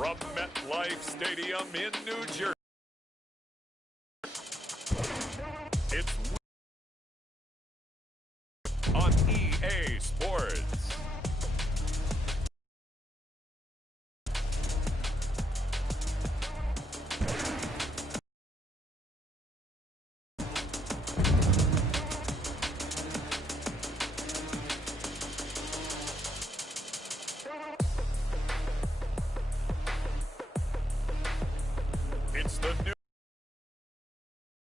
from MetLife Stadium in New Jersey. It's on EA Sports. It's the new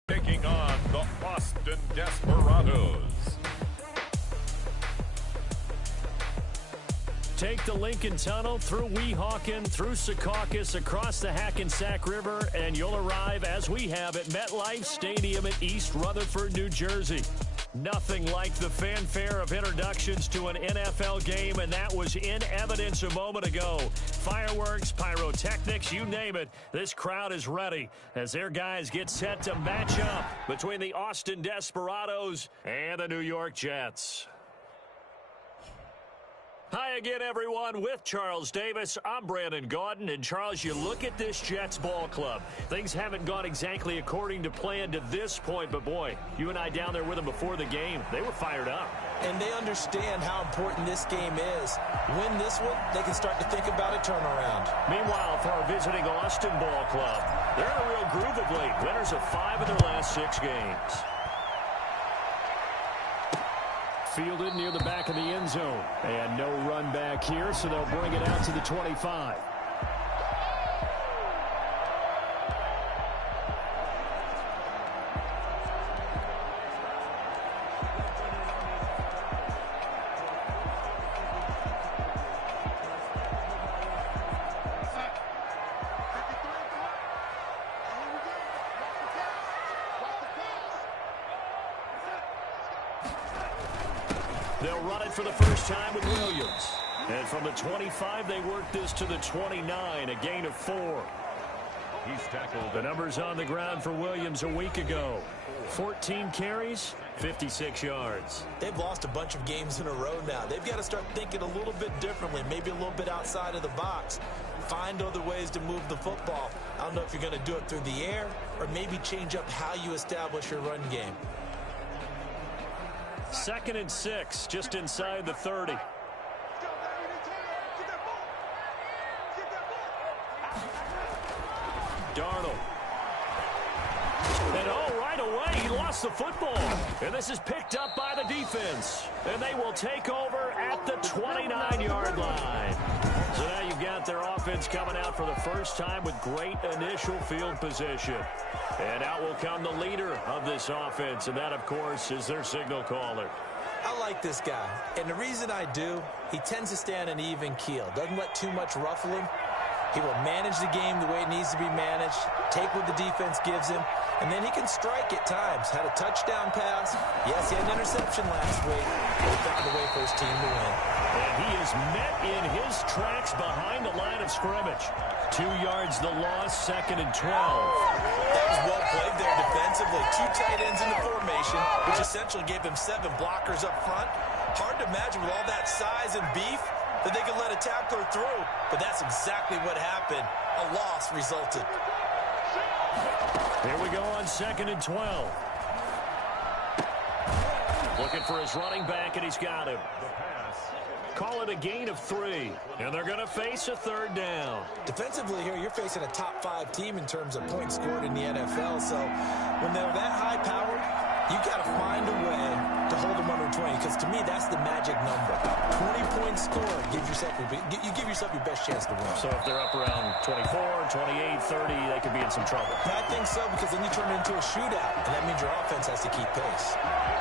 taking on the Austin Desperados. Take the Lincoln Tunnel through Weehawken, through Secaucus, across the Hackensack River, and you'll arrive, as we have, at MetLife Stadium in East Rutherford, New Jersey. Nothing like the fanfare of introductions to an NFL game, and that was in evidence a moment ago. Fireworks, pyrotechnics, you name it. This crowd is ready as their guys get set to match up between the Austin Desperados and the New York Jets. Hi again, everyone. With Charles Davis, I'm Brandon Gaudin. And, Charles, you look at this Jets ball club. Things haven't gone exactly according to plan to this point. But, boy, you and I down there with them before the game, they were fired up. And they understand how important this game is. Win this one, they can start to think about a turnaround. Meanwhile, for our visiting Austin ball club, they're in a real groove of late. Winners of 5 of their last 6 games. Fielded near the back of the end zone. And no run back here, so they'll bring it out to the 25. They'll run it for the first time with Williams. And from the 25, they work this to the 29, a gain of 4. He's tackled. The numbers on the ground for Williams a week ago. 14 carries, 56 yards. They've lost a bunch of games in a row now. They've got to start thinking a little bit differently, maybe a little bit outside of the box. Find other ways to move the football. I don't know if you're going to do it through the air or maybe change up how you establish your run game. 2nd and 6, just inside the 30. Darnold. And right away, he lost the football. And this is picked up by the defense. And they will take over at the 29-yard line. So now you've got their offense coming out for the first time with great initial field position. And out will come the leader of this offense, and that, of course, is their signal caller. I like this guy, and the reason I do, he tends to stay on an even keel. Doesn't let too much ruffle him. He will manage the game the way it needs to be managed, take what the defense gives him, and then he can strike at times. Had a touchdown pass. Yes, he had an interception last week, but he found a way for his team to win. And he is met in his tracks behind the line of scrimmage. 2 yards the loss, 2nd and 12. That was well played there defensively. 2 tight ends in the formation, which essentially gave him 7 blockers up front. Hard to imagine with all that size and beef that they could let a tackler through, but that's exactly what happened. A loss resulted. Here we go on 2nd and 12. Looking for his running back, and he's got him. Call it a gain of 3, and they're going to face a 3rd down. Defensively here, you're facing a top 5 team in terms of points scored in the NFL, so when they're that high-powered, you got to find a way to hold them under 20, because to me, that's the magic number. 20 points scored, you give yourself your best chance to win. So if they're up around 24, 28, 30, they could be in some trouble. I think so, because then you turn it into a shootout, and that means your offense has to keep pace.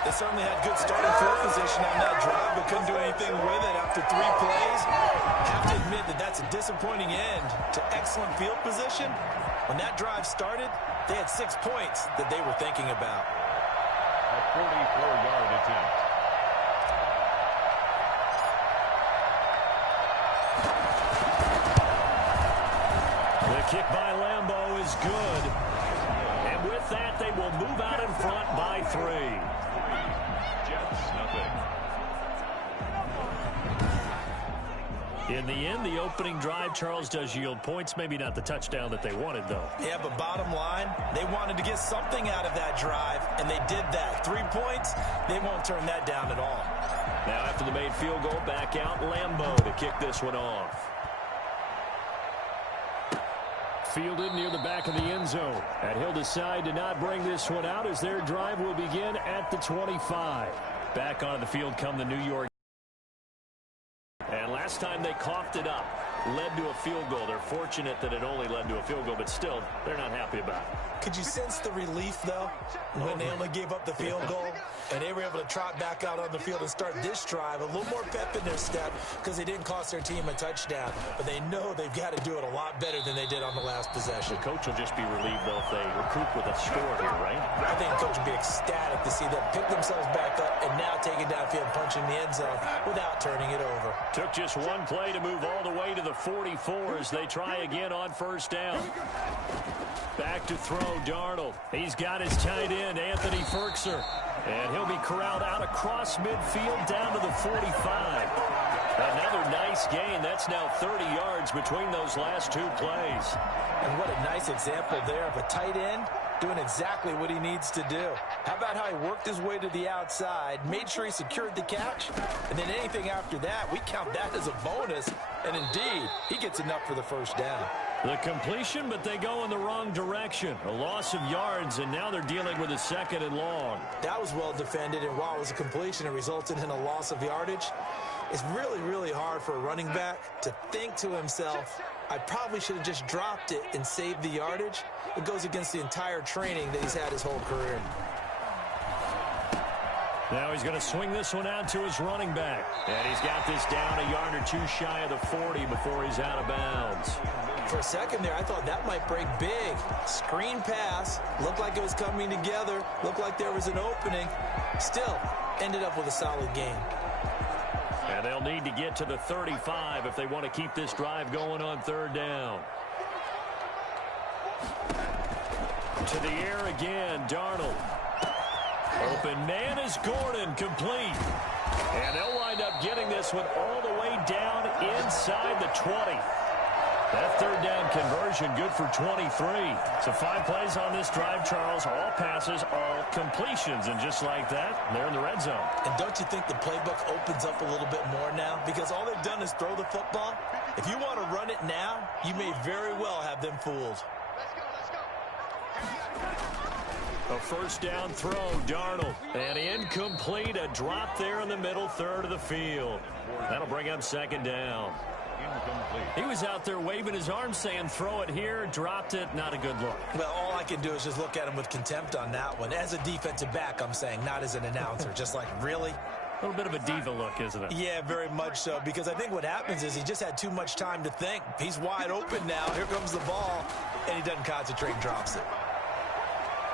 They certainly had good starting field position on that drive, but couldn't do anything with it after 3 plays. Have to admit that that's a disappointing end to excellent field position. When that drive started, they had 6 points that they were thinking about. A 44-yard attempt. The kick by Lambeau is good. And with that, they will move out in front by 3. Jets, nothing. In the end, the opening drive, Charles, does yield points. Maybe not the touchdown that they wanted, though. Yeah, but bottom line, they wanted to get something out of that drive, and they did that. 3 points, they won't turn that down at all. Now after the made field goal, back out Lambeau to kick this one off. Fielded near the back of the end zone. And he'll decide to not bring this one out as their drive will begin at the 25. Back onto the field come the New York. And last time they coughed it up, led to a field goal. They're fortunate that it only led to a field goal, but still, they're not happy about it. Could you sense the relief, though, when they only gave up the field goal? And they were able to trot back out on the field and start this drive. A little more pep in their step because they didn't cost their team a touchdown. But they know they've got to do it a lot better than they did on the last possession. The coach will just be relieved, though, if they recoup with a score here, right? I think the coach will be ecstatic to see them pick themselves back up and now take it downfield, punching the end zone without turning it over. Took just one play to move all the way to the 44 as they try again on first down. Back to throw, Darnold. He's got his tight end, Anthony Ferkser. And he'll be corralled out across midfield down to the 45. Another nice gain. That's now 30 yards between those last two plays. And what a nice example there of a tight end doing exactly what he needs to do. How about how he worked his way to the outside, made sure he secured the catch, and then anything after that, we count that as a bonus. And indeed, he gets enough for the first down. The completion, but they go in the wrong direction. A loss of yards, and now they're dealing with a 2nd and long. That was well defended, and while it was a completion, it resulted in a loss of yardage. It's really, really hard for a running back to think to himself, I probably should have just dropped it and saved the yardage. It goes against the entire training that he's had his whole career. Now he's going to swing this one out to his running back. And he's got this down a yard or two shy of the 40 before he's out of bounds. For a second there, I thought that might break big. Screen pass. Looked like it was coming together. Looked like there was an opening. Still, ended up with a solid game. And they'll need to get to the 35 if they want to keep this drive going on third down. To the air again, Darnold. Open man is Gordon, complete. And they'll wind up getting this one all the way down inside the 20. That third down conversion good for 23. So 5 plays on this drive, Charles. All passes, all completions. And just like that, they're in the red zone. And don't you think the playbook opens up a little bit more now? Because all they've done is throw the football. If you want to run it now, you may very well have them fooled. A first down throw, Darnold. And incomplete, a drop there in the middle third of the field. That'll bring up 2nd down. He was out there waving his arms saying throw it here, dropped it, not a good look. Well, all I can do is just look at him with contempt on that one. As a defensive back, I'm saying, not as an announcer. Just like, really? A little bit of a diva look, isn't it? Yeah, very much so, because I think what happens is he just had too much time to think. He's wide open now. Here comes the ball, and he doesn't concentrate and drops it.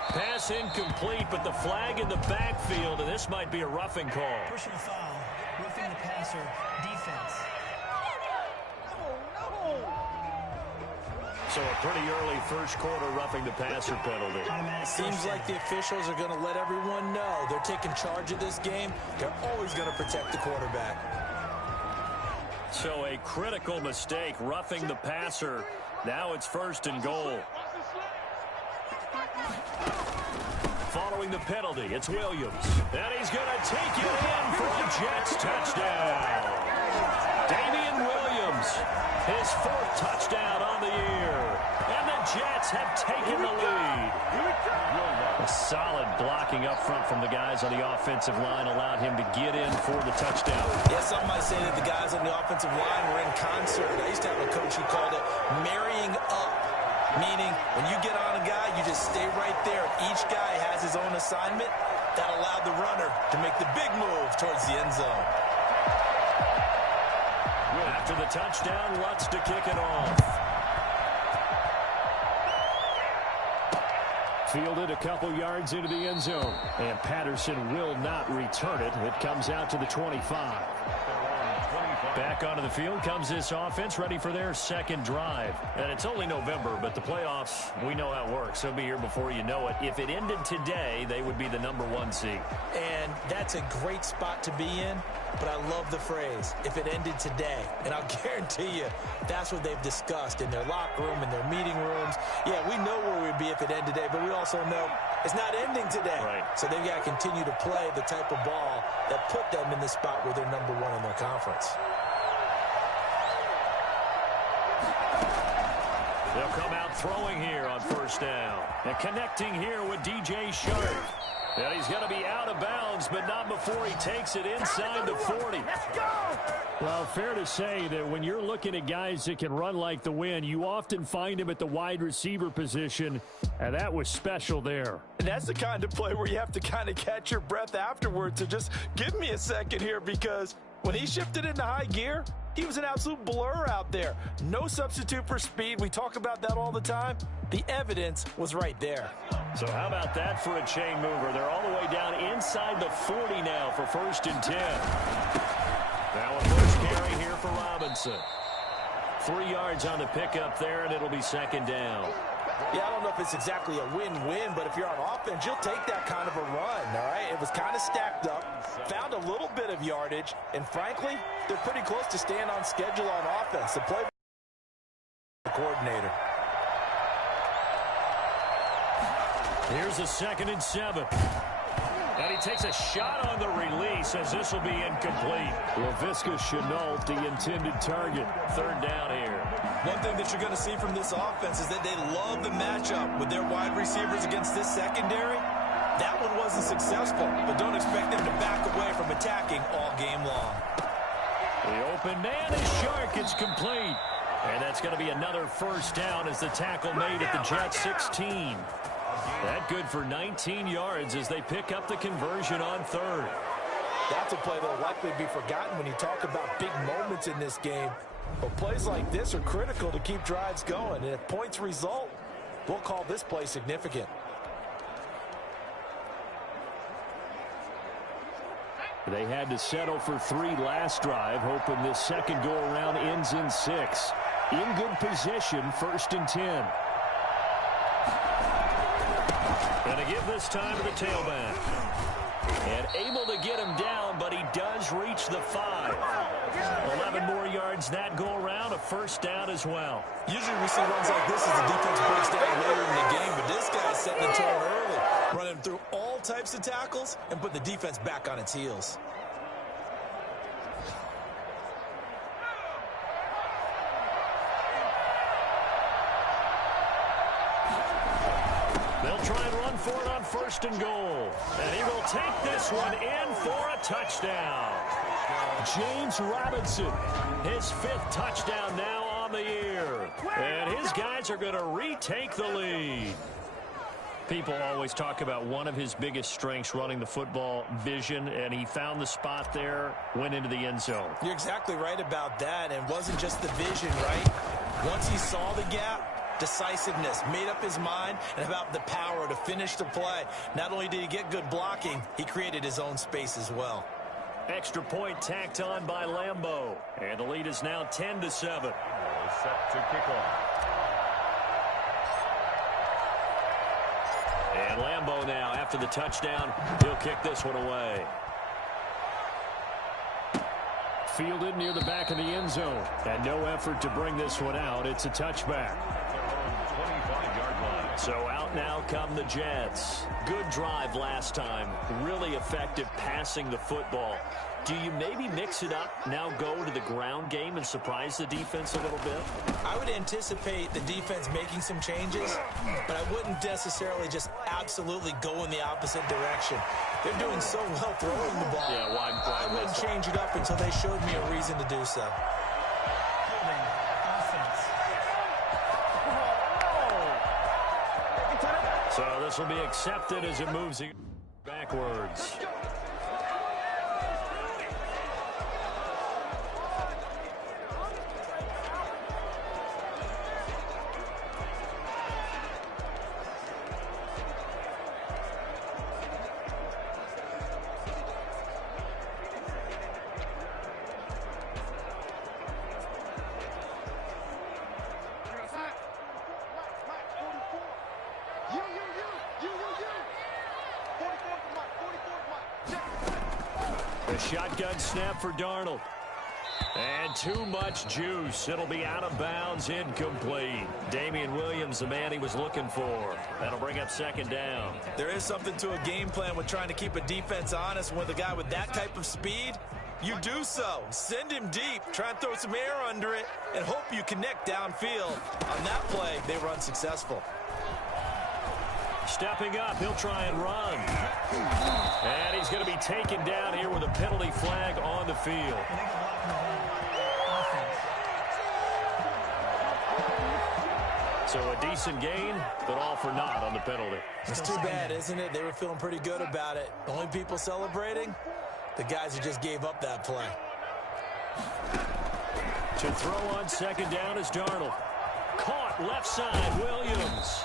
Pass incomplete, but the flag in the backfield, and this might be a roughing call. Personal foul, roughing the passer, defense. So a pretty early first quarter roughing the passer penalty. Seems like the officials are going to let everyone know they're taking charge of this game. They're always going to protect the quarterback. So a critical mistake, roughing the passer. Now it's 1st and goal. Following the penalty, it's Williams. And he's going to take it in for a Jets touchdown. Damian Williams, his 4th touchdown on the year. And the Jets have taken the lead. A solid blocking up front from the guys on the offensive line allowed him to get in for the touchdown. Yeah, some might say that the guys on the offensive line were in concert. I used to have a coach who called it marrying up. Meaning, when you get on a guy, you just stay right there. Each guy has his own assignment. That allowed the runner to make the big move towards the end zone. After the touchdown, Lutz to kick it off. Fielded a couple yards into the end zone. And Patterson will not return it. It comes out to the 25. Back onto the field comes this offense, ready for their second drive. And it's only November, but the playoffs, we know how it works. They'll be here before you know it. If it ended today, they would be the #1 seed. And that's a great spot to be in, but I love the phrase, if it ended today. And I'll guarantee you, that's what they've discussed in their locker room, in their meeting rooms. Yeah, we know where we'd be if it ended today, but we also know it's not ending today. Right. So they've got to continue to play the type of ball that put them in the spot where they're #1 in their conference. They'll come out throwing here on first down. And connecting here with DJ Shark. And he's going to be out of bounds, but not before he takes it inside the 40. Let's go! Well, fair to say that when you're looking at guys that can run like the wind, you often find him at the wide receiver position, and that was special there. And that's the kind of play where you have to kind of catch your breath afterwards. So just give me a second here, because when he shifted into high gear, he was an absolute blur out there. No substitute for speed. We talk about that all the time. The evidence was right there. So how about that for a chain mover? They're all the way down inside the 40 now for 1st and 10. Now a first carry here for Robinson. 3 yards on the pickup there, and it'll be 2nd down. Yeah, I don't know if it's exactly a win-win, but if you're on offense, you'll take that kind of a run, all right? It was kind of stacked up, found a little bit of yardage, and frankly, they're pretty close to staying on schedule on offense. The play coordinator. Here's a 2nd and 7. And he takes a shot on the release as this will be incomplete. Laviska Chenault, the intended target. 3rd down here. One thing that you're going to see from this offense is that they love the matchup with their wide receivers against this secondary. That one wasn't successful, but don't expect them to back away from attacking all game long. The open man is Shark. It's complete. And that's going to be another 1st down as the tackle made at the Jets 16. That good for 19 yards as they pick up the conversion on 3rd. That's a play that will likely be forgotten when you talk about big moments in this game. But plays like this are critical to keep drives going. And if points result, we'll call this play significant. They had to settle for 3 last drive, hoping this second go-around ends in 6. In good position, 1st and 10. And to give this time to the tailback. And able to get him down, but he does reach the 5. 11 more yards that go around, a 1st down as well. Usually we see runs like this as the defense breaks down later in the game, but this guy's setting the tone early, running through all types of tackles and put the defense back on its heels. They'll try and run for it on 1st and goal. And he will take this one in for a touchdown. James Robinson, his 5th touchdown now on the year. And his guys are going to retake the lead. People always talk about one of his biggest strengths running the football, vision, and he found the spot there, went into the end zone. You're exactly right about that, and it wasn't just the vision, right? Once he saw the gap, decisiveness, made up his mind, and about the power to finish the play. Not only did he get good blocking, he created his own space as well. Extra point tacked on by Lambeau. And the lead is now 10-7. Set to kick off. And Lambeau now, after the touchdown, he'll kick this one away. Fielded near the back of the end zone. And no effort to bring this one out. It's a touchback. 25-yard line. So out now come the Jets. Good drive last time. Really effective passing the football. Do you maybe mix it up, now go to the ground game and surprise the defense a little bit? I would anticipate the defense making some changes, but I wouldn't necessarily just absolutely go in the opposite direction. They're doing so well throwing the ball. Yeah, why I wouldn't change it up until they showed me a reason to do so. Holding offense. So this will be accepted as it moves backwards. A shotgun snap for Darnold. And too much juice. It'll be out of bounds, incomplete. Damian Williams, the man he was looking for. That'll bring up second down. There is something to a game plan with trying to keep a defense honest. With a guy with that type of speed, you do so. Send him deep. Try and throw some air under it and hope you connect downfield. On that play, they were unsuccessful. Stepping up, he'll try and run. And he's going to be taken down here with a penalty flag on the field. So a decent gain, but all for naught on the penalty. It's too bad, isn't it? They were feeling pretty good about it. The only people celebrating, the guys who just gave up that play. To throw on second down is Darnold. Caught left side, Williams.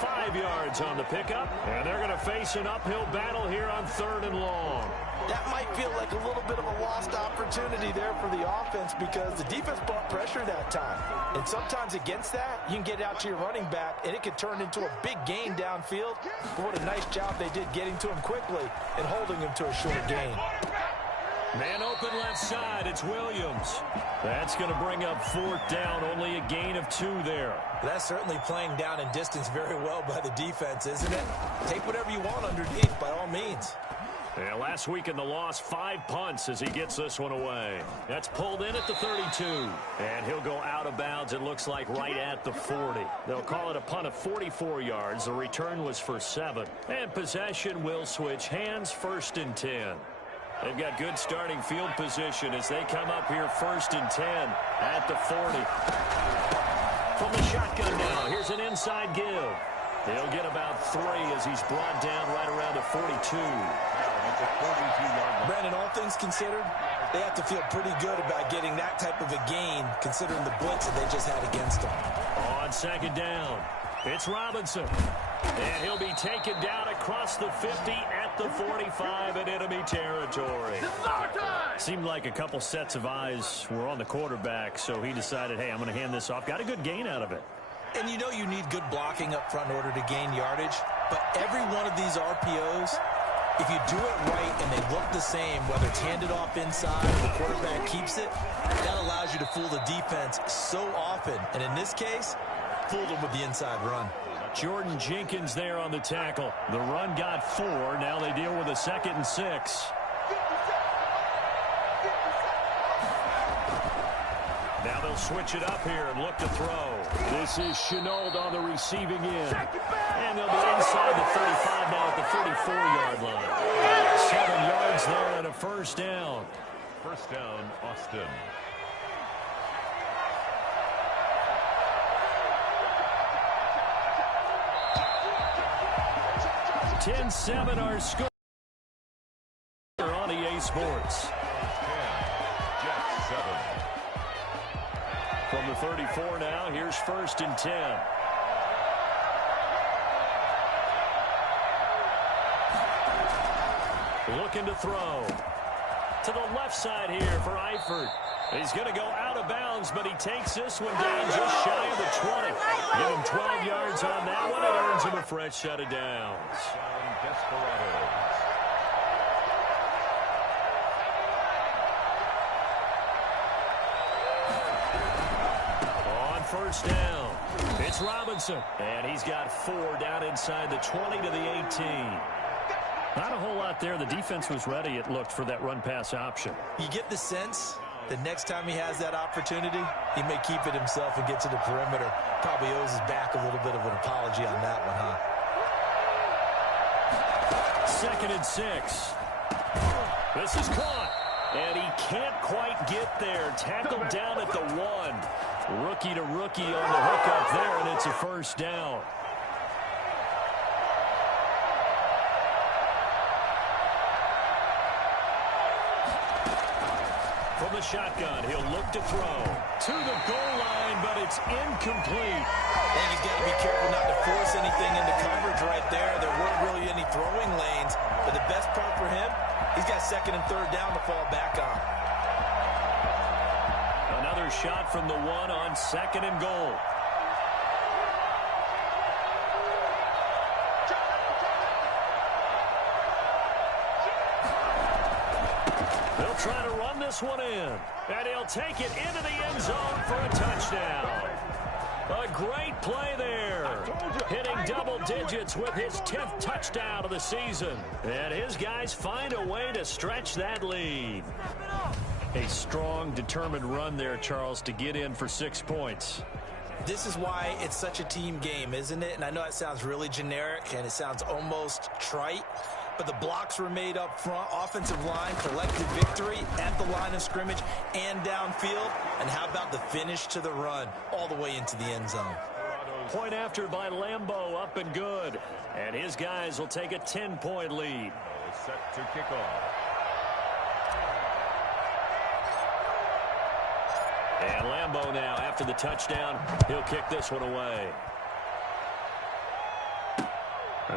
5 yards on the pickup, and they're going to face an uphill battle here on 3rd and long. That might feel like a little bit of a lost opportunity there for the offense because the defense brought pressure that time. And sometimes against that, you can get out to your running back, and it could turn into a big gain downfield. But what a nice job they did getting to him quickly and holding him to a short gain. Man open left side, it's Williams. That's going to bring up 4th down, only a gain of 2 there. That's certainly playing down in distance very well by the defense, isn't it? Take whatever you want underneath, by all means. Yeah, last week in the loss, 5 punts as he gets this one away. That's pulled in at the 32. And he'll go out of bounds, it looks like, right at the 40. They'll call it a punt of 44 yards. The return was for 7. And possession will switch hands, 1st and 10. They've got good starting field position as they come up here 1st and 10 at the 40. From the shotgun now, here's an inside give. He'll get about 3 as he's brought down right around the 42. Brandon, all things considered, they have to feel pretty good about getting that type of a gain considering the blitz that they just had against them. On second down, it's Robinson. And he'll be taken down across the 50 at the 45 in enemy territory. Seemed like a couple sets of eyes were on the quarterback, so he decided, hey, I'm going to hand this off. Got a good gain out of it. And you know you need good blocking up front in order to gain yardage, but every one of these RPOs, if you do it right and they look the same, whether it's handed off inside or the quarterback keeps it, that allows you to fool the defense so often. And in this case, fooled them with the inside run. Jordan Jenkins there on the tackle. The run got 4. Now they deal with a 2nd and 6. Now they'll switch it up here and look to throw. This is Chenault on the receiving end. And they'll be inside the 35 now at the 34-yard line. 7 yards there and a 1st down. 1st down, Austin. 10-7 our score on EA Sports. 10, Jets 7. From the 34 now, here's 1st and 10. Looking to throw. To the left side here for Eifert. He's going to go out of bounds, but he takes this one down just shy of the 20. Give him 12 yards on that one. It earns him a fresh set of downs. Desperados. On 1st down, it's Robinson. And he's got 4 down inside the 20 to the 18. Not a whole lot there. The defense was ready, it looked, for that run-pass option. You get the sense that next time he has that opportunity, he may keep it himself and get to the perimeter. Probably owes his back a little bit of an apology on that one, huh? 2nd and 6. This is caught. And he can't quite get there. Tackled down at the 1. Rookie to rookie on the hook up there, and it's a 1st down. From the shotgun, he'll look to throw. To the goal line, but it's incomplete. I think he's got to be careful not to force anything into coverage right there. There weren't really any throwing lanes. But the best part for him, he's got 2nd and 3rd down to fall back on. Another shot from the 1 on 2nd and goal. They'll try to run this one in. And he'll take it into the end zone for a touchdown. A great play there. Hitting double digits with his 10th touchdown of the season. And his guys find a way to stretch that lead. A strong, determined run there, Charles, to get in for 6 points. This is why it's such a team game, isn't it? And I know it sounds really generic and it sounds almost trite, but the blocks were made up front, offensive line, collective victory at the line of scrimmage and downfield. And how about the finish to the run all the way into the end zone? Point after by Lambeau, up and good. And his guys will take a 10-point lead. Set to kick off. And Lambeau now, after the touchdown, he'll kick this one away.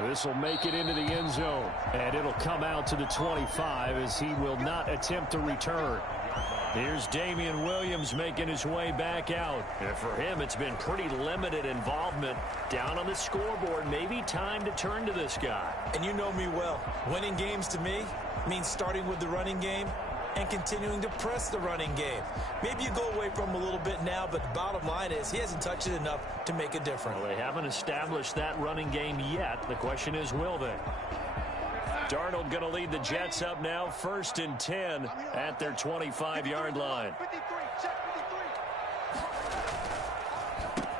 This will make it into the end zone. And it'll come out to the 25 as he will not attempt to return. Here's Damian Williams making his way back out. And for him, it's been pretty limited involvement down on the scoreboard. Maybe time to turn to this guy. And you know me well. Winning games to me means starting with the running game and continuing to press the running game. Maybe you go away from him a little bit now, but the bottom line is he hasn't touched it enough to make a difference. Well, they haven't established that running game yet. The question is, will they? Darnold going to lead the Jets up now, 1st and 10 at their 25-yard line.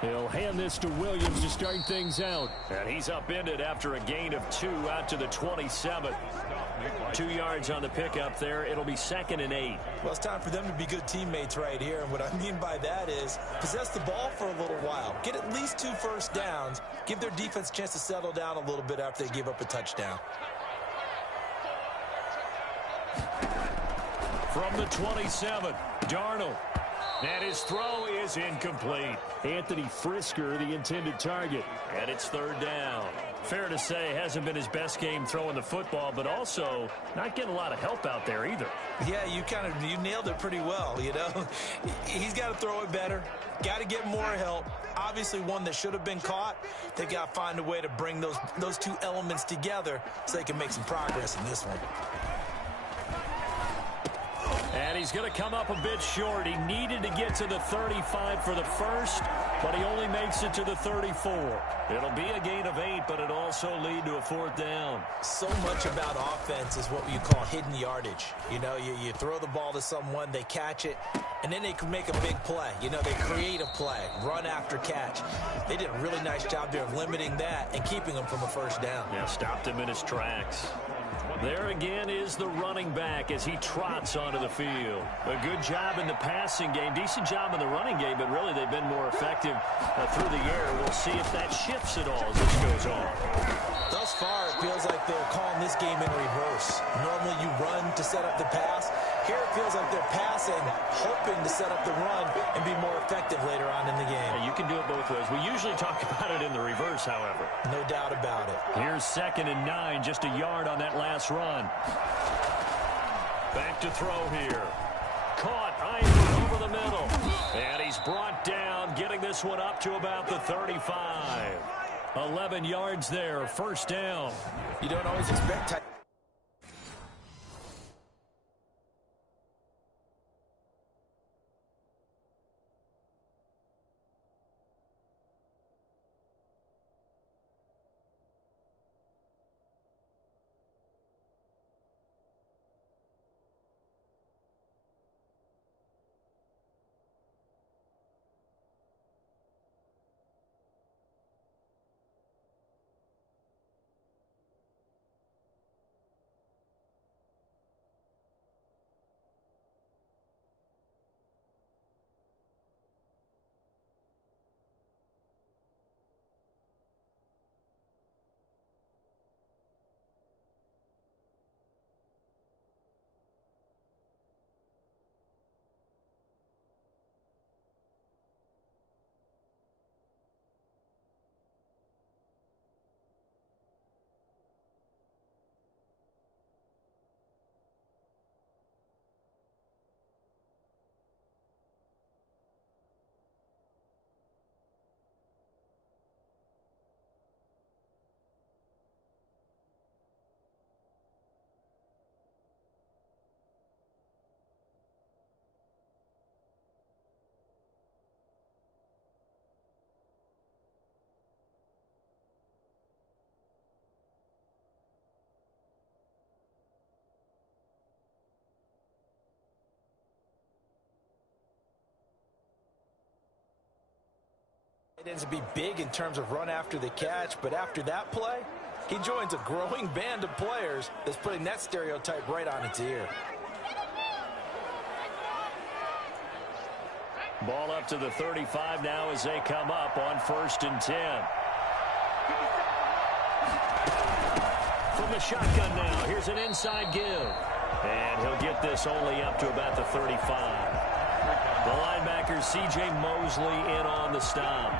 He'll hand this to Williams to start things out. And he's upended after a gain of 2 out to the 27. 2 yards on the pickup there. It'll be 2nd and 8. Well, it's time for them to be good teammates right here. And what I mean by that is possess the ball for a little while. Get at least 2 first downs. Give their defense a chance to settle down a little bit after they give up a touchdown. From the 27, Darnold. And his throw is incomplete. Anthony Frisker, the intended target. And it's 3rd down. Fair to say, hasn't been his best game throwing the football, but also not getting a lot of help out there either. Yeah, you nailed it pretty well, you know. He's got to throw it better. Got to get more help. Obviously one that should have been caught. They got to find a way to bring those 2 elements together so they can make some progress in this one. And he's going to come up a bit short. He needed to get to the 35 for the first, but he only makes it to the 34. It'll be a gain of 8, but it'll also lead to a 4th down. So much about offense is what you call hidden yardage. You know, you throw the ball to someone, they catch it, and then they can make a big play. You know, they create a play, run after catch. They did a really nice job there of limiting that and keeping him from a first down. Yeah, stopped him in his tracks. There again is the running back as he trots onto the field. A good job in the passing game, decent job in the running game, but really they've been more effective through the air. We'll see if that shifts at all as this goes on. Thus far, it feels like they're calling this game in reverse. Normally you run to set up the pass. Here it feels like they're passing, hoping to set up the run and be more effective later on in the game. Yeah, you can do it both ways. We usually talk about it in the reverse, however. No doubt about it. Here's 2nd and 9, just a yard on that last run. Back to throw here. Caught, Eifert over the middle. And he's brought down, getting this one up to about the 35. 11 yards there, 1st down. You don't always expect It ends up being big in terms of run after the catch, but after that play, he joins a growing band of players that's putting that stereotype right on its ear. Ball up to the 35 now as they come up on 1st and 10. From the shotgun now, here's an inside give. And he'll get this only up to about the 35. The linebacker, C.J. Mosley, in on the stop.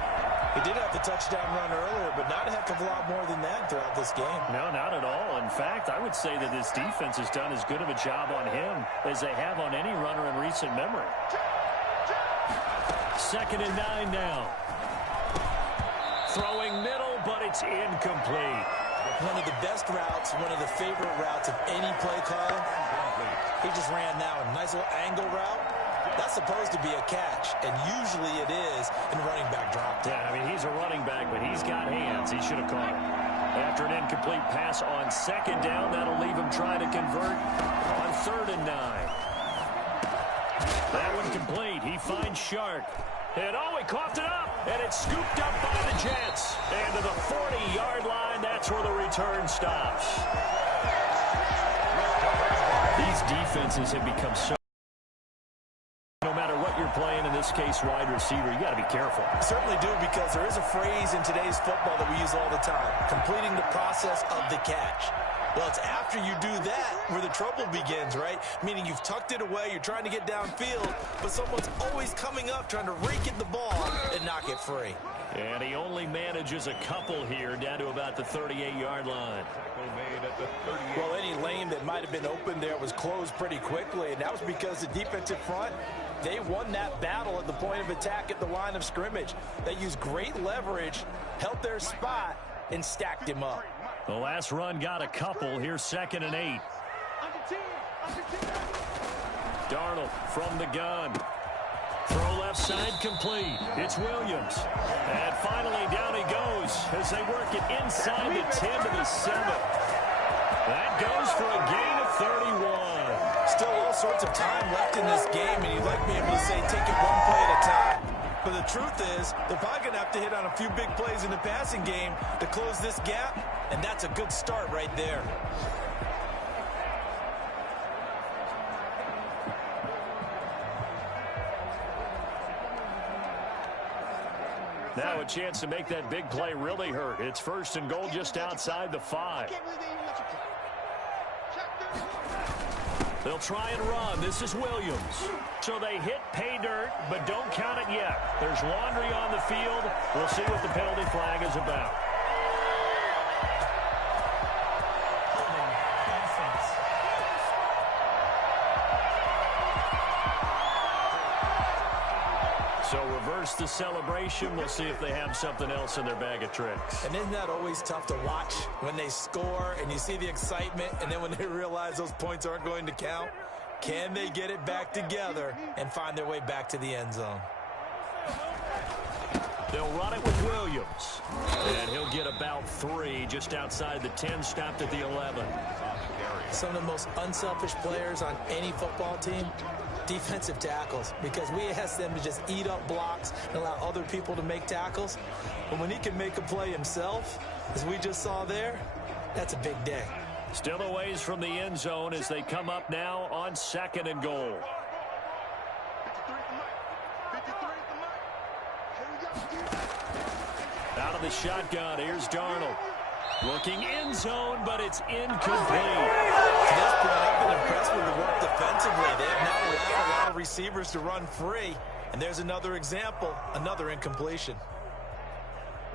He did have the touchdown run earlier, but not a heck of a lot more than that throughout this game. No, not at all. In fact, I would say that this defense has done as good of a job on him as they have on any runner in recent memory. 2nd and 9 now. Throwing middle, but it's incomplete. One of the best routes, one of the favorite routes of any play caller. He just ran now a nice little angle route. That's supposed to be a catch, and usually it is in running back drop. Yeah, I mean, he's a running back, but he's got hands. He should have caught it. After an incomplete pass on 2nd down, that'll leave him trying to convert on 3rd and 9. That one complete. He finds Shark. And oh, he coughed it up, and it's scooped up by the Jets. And to the 40-yard line, that's where the return stops. These defenses have become so... No matter what you're playing, in this case, wide receiver, you got to be careful. I certainly do, because there is a phrase in today's football that we use all the time, completing the process of the catch. Well, it's after you do that where the trouble begins, right? Meaning you've tucked it away, you're trying to get downfield, but someone's always coming up trying to rake at the ball and knock it free. And he only manages a couple here down to about the 38-yard line. Well, any lane that might have been open there was closed pretty quickly, and that was because the defensive front, they won that battle at the point of attack at the line of scrimmage. They used great leverage, held their spot, and stacked him up. The last run got a couple. Here's 2nd and 8. Darnold from the gun. Throw left side complete. It's Williams. And finally down he goes as they work it inside the 10 to the 7. That goes for a gain of 31. Still all sorts of time left in this game, and you'd like me able to say take it one play at a time. But the truth is, they're probably going to have to hit on a few big plays in the passing game to close this gap, and that's a good start right there. Now a chance to make that big play really hurt. It's 1st and goal just outside the 5. They'll try and run. This is Williams. So they hit pay dirt, but don't count it yet. There's laundry on the field. We'll see what the penalty flag is about. So reverse the celebration. We'll see if they have something else in their bag of tricks. And isn't that always tough to watch when they score and you see the excitement, and then when they realize those points aren't going to count? Can they get it back together and find their way back to the end zone? They'll run it with Williams. And he'll get about 3 just outside the 10, stopped at the 11. Some of the most unselfish players on any football team, defensive tackles, because we ask them to just eat up blocks and allow other people to make tackles. But when he can make a play himself, as we just saw there, that's a big day. Still a ways from the end zone as they come up now on 2nd and goal. Out of the shotgun, here's Darnold. Looking end zone, but it's incomplete. To this point, I've been impressed with the work defensively. They have not allowed a lot of receivers to run free. And there's another example, another incompletion.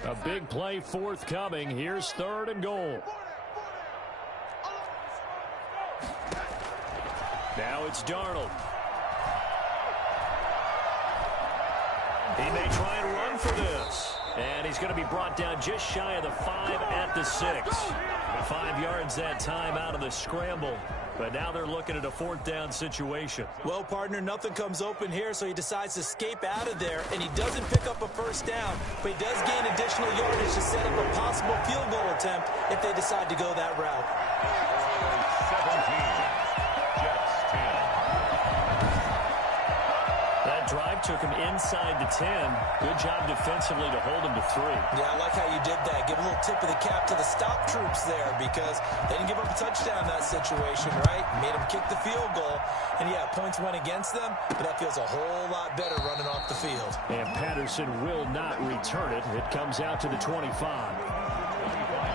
A big play forthcoming. Here's 3rd and goal. Now it's Darnold. He may try and run for this. And he's going to be brought down just shy of the 5 at the 6. 5 yards that time out of the scramble. But now they're looking at a 4th down situation. Well, partner, nothing comes open here, so he decides to escape out of there. And he doesn't pick up a 1st down, but he does gain additional yardage to set up a possible field goal attempt if they decide to go that route. 17. Jets 10. That drive drive took him inside the 10. Good job defensively to hold him to 3. Yeah, I like how you did that. Give a little tip of the cap to the stop troops there because they didn't give up a touchdown in that situation, right? Made them kick the field goal. And, yeah, points went against them, but that feels a whole lot better running off the field. And Patterson will not return it. It comes out to the 25.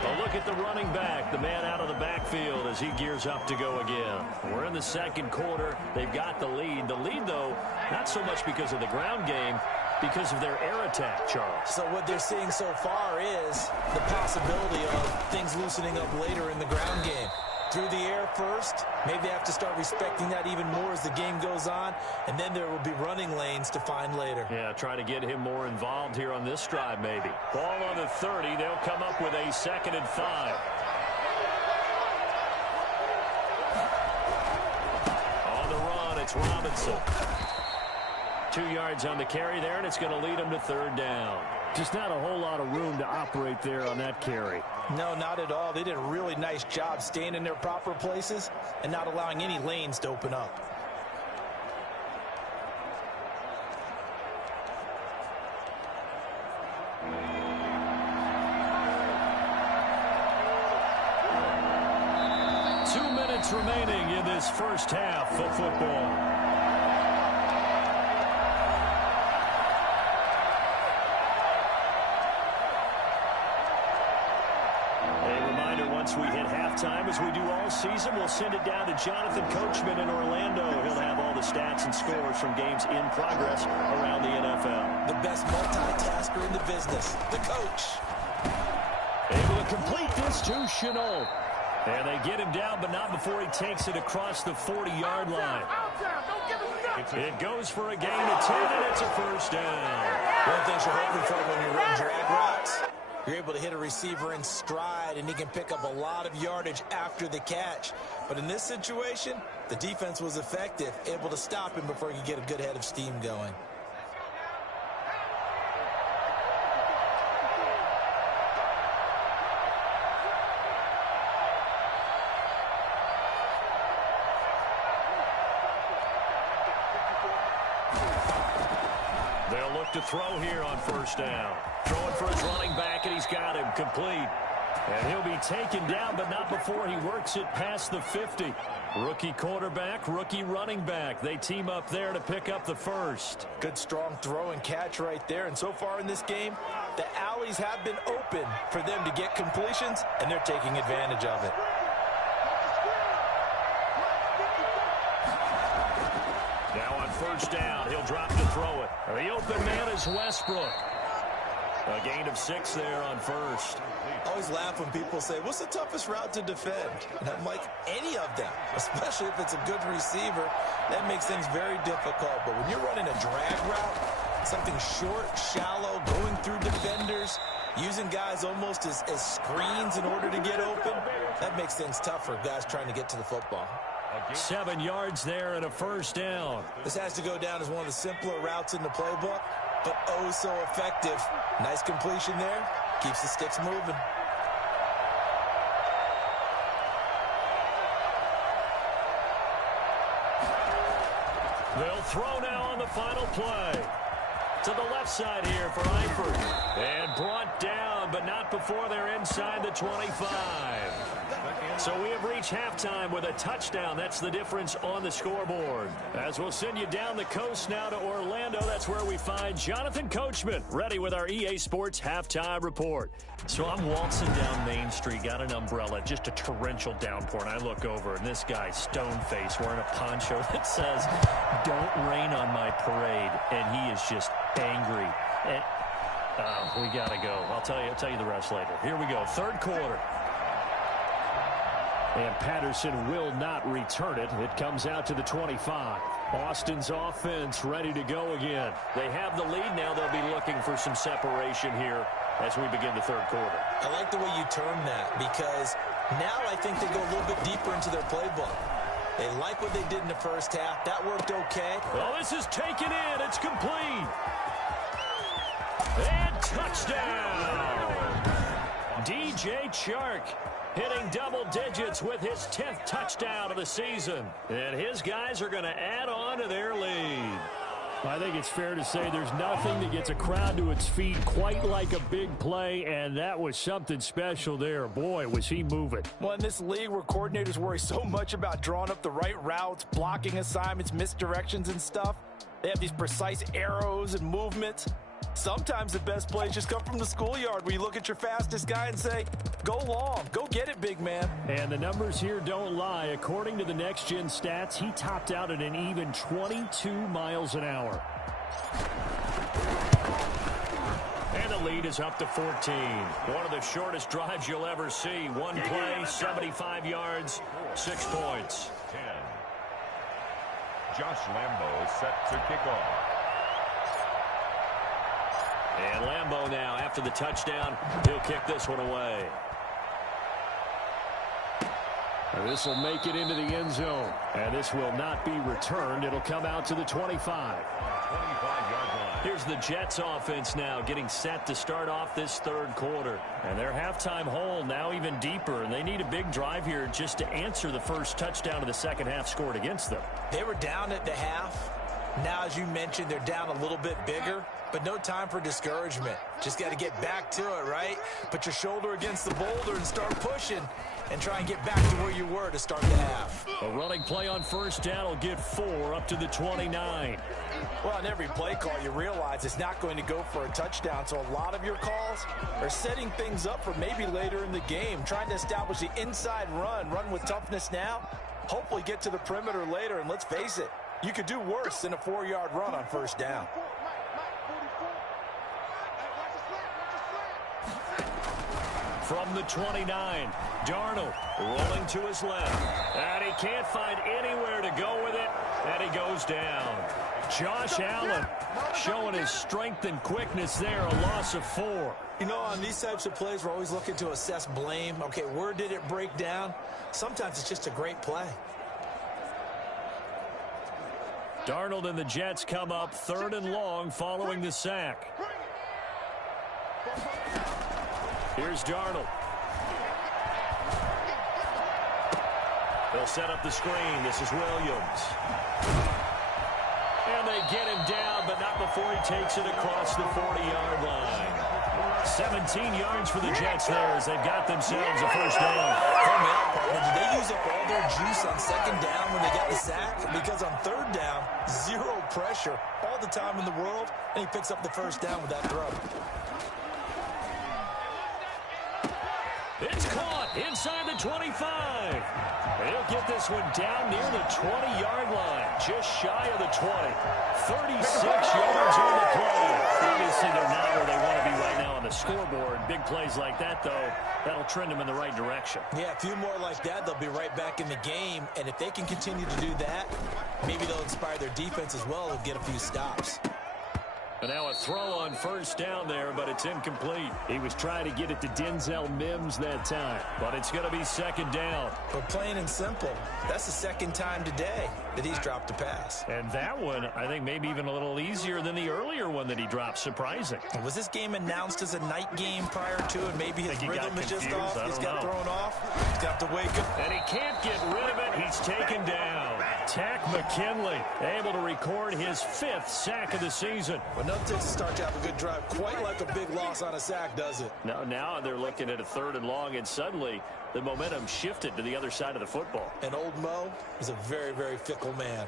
A look at the running back, the man out of the backfield as he gears up to go again. We're in the second quarter. They've got the lead. The lead, though, not so much because of the ground game, because of their air attack, Charles. So what they're seeing so far is the possibility of things loosening up later in the ground game. Through the air first, maybe they have to start respecting that even more as the game goes on, and then there will be running lanes to find later. Yeah, try to get him more involved here on this drive maybe. Ball on the 30, they'll come up with a 2nd and 5. On the run, it's Robinson. 2 yards on the carry there, and it's going to lead him to 3rd down. Just not a whole lot of room to operate there on that carry. No, not at all. They did a really nice job staying in their proper places and not allowing any lanes to open up. Remaining in this first half of football. A reminder, once we hit halftime, as we do all season, we'll send it down to Jonathan Coachman in Orlando. He'll have all the stats and scores from games in progress around the NFL. The best multitasker in the business, the coach. Able to complete this to Chenault. And they get him down, but not before he takes it across the 40-yard line. It goes for a gain of 10, and it's a first down. One of the things you're hoping for when you run drag routes, you're able to hit a receiver in stride, and he can pick up a lot of yardage after the catch. But in this situation, the defense was effective, able to stop him before he could get a good head of steam going. They'll look to throw here on first down. Throwing for his running back, and he's got him complete. And he'll be taken down, but not before he works it past the 50. Rookie quarterback, rookie running back. They team up there to pick up the first. Good strong throw and catch right there. And so far in this game, the alleys have been open for them to get completions, and they're taking advantage of it. Now on first down, he'll drop to throw it. The open man is Westbrook. A gain of 6 there on first. I always laugh when people say, what's the toughest route to defend? And I'm like, any of them, especially if it's a good receiver. That makes things very difficult. But when you're running a drag route, something short, shallow, going through defenders, using guys almost as screens in order to get open, that makes things tough for guys trying to get to the football. 7 yards there and a first down. This has to go down as one of the simpler routes in the playbook, but oh so effective. Nice completion there. Keeps the sticks moving. They'll throw now on the final play. To the left side here for Eifert. And brought down, but not before they're inside the 25. So we have reached halftime with a touchdown. That's the difference on the scoreboard. As we'll send you down the coast now to Orlando, that's where we find Jonathan Coachman, ready with our EA Sports Halftime Report. So I'm waltzing down Main Street, got an umbrella, just a torrential downpour, and I look over, and this guy's stone-faced wearing a poncho that says, "Don't rain on my parade," and he is just angry. And, we got to go. I'll tell you the rest later. Here we go, third quarter. And Patterson will not return it. It comes out to the 25. Austin's offense ready to go again. They have the lead now. They'll be looking for some separation here as we begin the third quarter. I like the way you term that because now I think they go a little bit deeper into their playbook. They like what they did in the first half. That worked okay. Well, this is taken in. It's complete. And touchdown. DJ Chark hitting double digits with his 10th touchdown of the season. And his guys are going to add on to their lead. I think it's fair to say there's nothing that gets a crowd to its feet quite like a big play, and that was something special there. Boy, was he moving. Well, in this league where coordinators worry so much about drawing up the right routes, blocking assignments, misdirections and stuff, they have these precise arrows and movements. Sometimes the best plays just come from the schoolyard where you look at your fastest guy and say, go long, go get it, big man. And the numbers here don't lie. According to the Next Gen stats, he topped out at an even 22 miles an hour. And the lead is up to 14. One of the shortest drives you'll ever see. One play, 75 yards, 6 points. 10. Josh Lambo is set to kick off. And Lambo now, after the touchdown, he'll kick this one away. This will make it into the end zone. And this will not be returned. It'll come out to the 25. 25-yard line. Here's the Jets offense now getting set to start off this third quarter. And their halftime hole now even deeper. And they need a big drive here just to answer the first touchdown of the second half scored against them. They were down at the half. Now, as you mentioned, they're down a little bit bigger, but no time for discouragement. Just got to get back to it, right? Put your shoulder against the boulder and start pushing and try and get back to where you were to start the half. A running play on first down will get 4 up to the 29. Well, on every play call, you realize it's not going to go for a touchdown, so a lot of your calls are setting things up for maybe later in the game, trying to establish the inside run with toughness now, hopefully get to the perimeter later, and let's face it, you could do worse than a 4-yard run on first down. From the 29, Darnold rolling to his left. And he can't find anywhere to go with it, and he goes down. Josh Allen showing his strength and quickness there, a loss of 4. You know, on these types of plays, we're always looking to assess blame. Okay, where did it break down? Sometimes it's just a great play. Darnold and the Jets come up 3rd and long following the sack. Here's Darnold. They'll set up the screen. This is Williams. And they get him down, but not before he takes it across the 40-yard line. 17 yards for the Jets there as they've got themselves a first down. Did they use up all their juice on 2nd down when they got the sack? Because on 3rd down, 0 pressure all the time in the world, and he picks up the first down with that throw. It's caught inside the 25. They'll get this one down near the 20-yard line, just shy of the 20. 36 yards on the play. Obviously, they're not where they want to be right now on the scoreboard. Big plays like that, though, that'll trend them in the right direction. Yeah, a few more like that, they'll be right back in the game. And if they can continue to do that, maybe they'll inspire their defense as well and get a few stops. And now a throw on first down there, but it's incomplete. He was trying to get it to Denzel Mims that time, but it's going to be 2nd down. But plain and simple, that's the 2nd time today that he's dropped a pass. And that one, I think, maybe even a little easier than the earlier one that he dropped. Surprising. Was this game announced as a night game prior to it? Maybe his rhythm is just off. He's got thrown off. He's got to wake up. And he can't get rid of it. He's taken down. Tack McKinley able to record his 5th sack of the season. But nothing takes a start to have a good drive. Quite like a big loss on a sack, does it? Now they're looking at a 3rd and long, and suddenly the momentum shifted to the other side of the football. And old Mo is a very, very fickle man.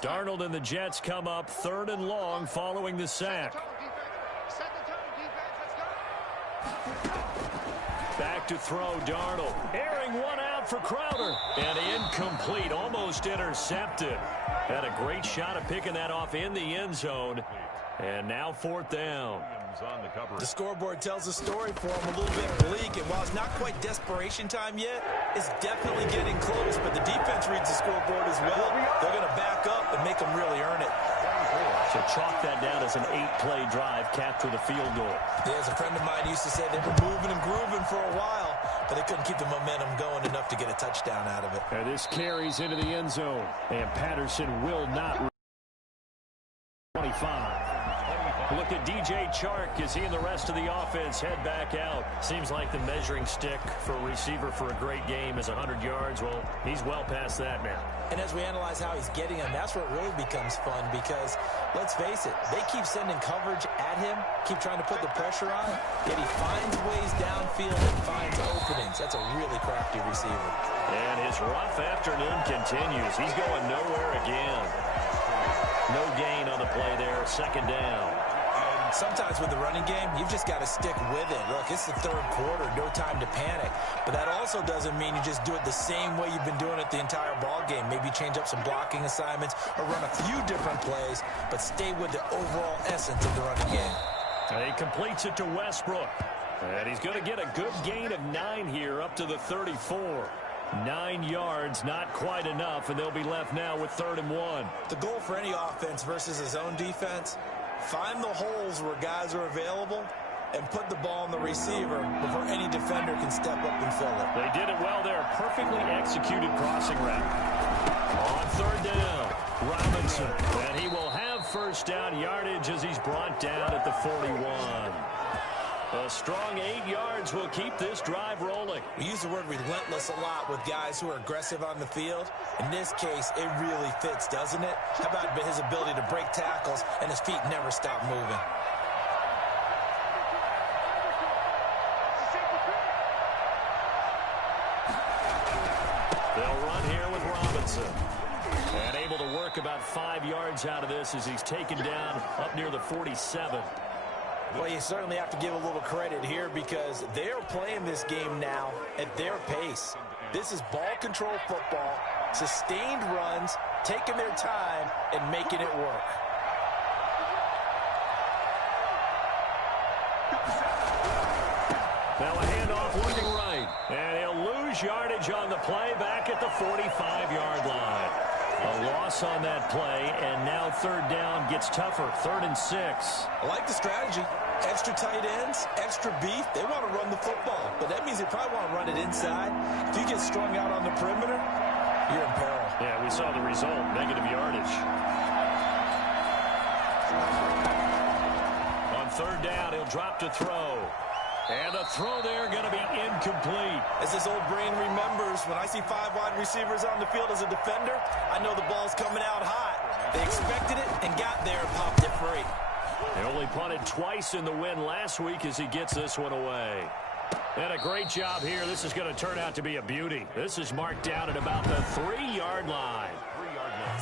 Darnold and the Jets come up 3rd and long following the sack. Back to throw, Darnold. Airing one out for Crowder. And incomplete, almost intercepted. Had a great shot at picking that off in the end zone. And now 4th down. The scoreboard tells a story for him, a little bit bleak. And while it's not quite desperation time yet, it's definitely getting close. But the defense reads the scoreboard as well. They're going to back up and make them really earn it. So chalk that down as an 8-play drive, capped with a field goal. Yeah, as a friend of mine used to say, they were moving and grooving for a while, but they couldn't keep the momentum going enough to get a touchdown out of it. And this carries into the end zone, and Patterson will not. 25. Look at DJ Chark as he and the rest of the offense head back out. Seems like the measuring stick for a receiver for a great game is 100 yards. Well, he's well past that now. And as we analyze how he's getting them, that's where it really becomes fun because, let's face it, they keep sending coverage at him, keep trying to put the pressure on, yet he finds ways downfield and finds openings. That's a really crafty receiver. And his rough afternoon continues. He's going nowhere again. No gain on the play there, second down. Sometimes with the running game, you've just got to stick with it. Look, it's the third quarter, no time to panic. But that also doesn't mean you just do it the same way you've been doing it the entire ball game. Maybe change up some blocking assignments or run a few different plays, but stay with the overall essence of the running game. And he completes it to Westbrook. And he's going to get a good gain of 9 here up to the 34. 9 yards, not quite enough, and they'll be left now with 3rd and 1. The goal for any offense versus his own defense, find the holes where guys are available and put the ball on the receiver before any defender can step up and fill it. They did it well there. Perfectly executed crossing route. On 3rd down, Robinson. And he will have first down yardage as he's brought down at the 41. A strong 8 yards will keep this drive rolling. We use the word relentless a lot with guys who are aggressive on the field. In this case, it really fits, doesn't it? How about his ability to break tackles and his feet never stop moving? They'll run here with Robinson. And able to work about 5 yards out of this as he's taken down up near the 47. Well, you certainly have to give a little credit here because they're playing this game now at their pace. This is ball control football, sustained runs, taking their time, and making it work. Now a handoff looking right. And he'll lose yardage on the play back at the 45-yard line. A loss on that play, and now 3rd down gets tougher. 3rd and 6. I like the strategy. Extra tight ends, extra beef. They want to run the football, but that means they probably want to run it inside. If you get strung out on the perimeter, you're in peril. Yeah, we saw the result, negative yardage. On 3rd down, he'll drop to throw. And the throw there going to be incomplete. As this old brain remembers, when I see 5 wide receivers on the field as a defender, I know the ball's coming out hot. They expected it and got there and popped it free. They only punted twice in the win last week as he gets this one away. And a great job here. This is going to turn out to be a beauty. This is marked down at about the 3-yard line.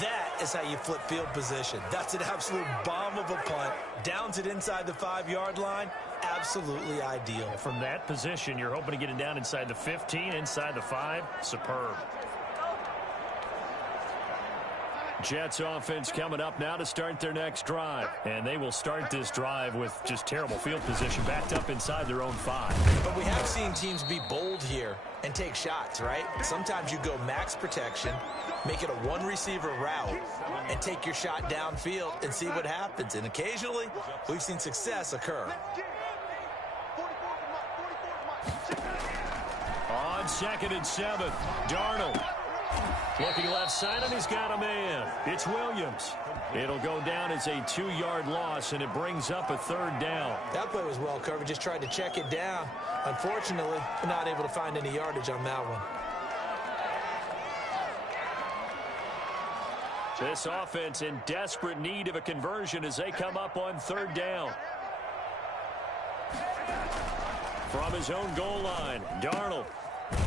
That is how you flip field position. That's an absolute bomb of a punt. Downs it inside the 5-yard line. Absolutely ideal. From that position, you're hoping to get it down inside the 15, inside the 5. Superb. Jets offense coming up now to start their next drive. And they will start this drive with just terrible field position backed up inside their own 5. But we have seen teams be bold here and take shots, right? Sometimes you go max protection, make it a 1-receiver route, and take your shot downfield and see what happens. And occasionally, we've seen success occur. On 2nd and 7, Darnold. Looking left side, and he's got a man. It's Williams. It'll go down as a 2-yard loss, and it brings up a 3rd down. That play was well covered. Just tried to check it down. Unfortunately, we're not able to find any yardage on that one. This offense in desperate need of a conversion as they come up on 3rd down. From his own goal line, Darnold.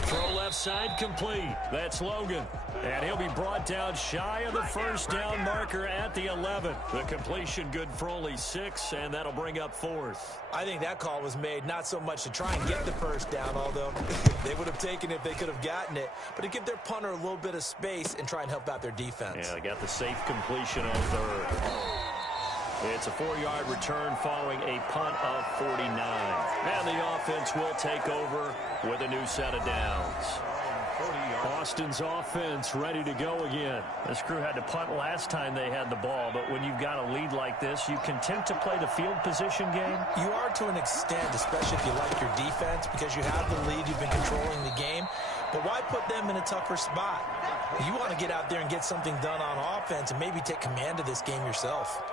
Throw left side complete. That's Logan. And he'll be brought down shy of the 1st down marker at the 11. The completion good for only 6, and that'll bring up 4th. I think that call was made not so much to try and get the 1st down, although they would have taken it if they could have gotten it, but to give their punter a little bit of space and try and help out their defense. Yeah, they got the safe completion on 3rd. It's a 4-yard return following a punt of 49. And the offense will take over with a new set of downs. Austin's offense ready to go again. This crew had to punt last time they had the ball, but when you've got a lead like this, you content to play the field position game? You are to an extent, especially if you like your defense, because you have the lead, you've been controlling the game. But why put them in a tougher spot? You want to get out there and get something done on offense and maybe take command of this game yourself.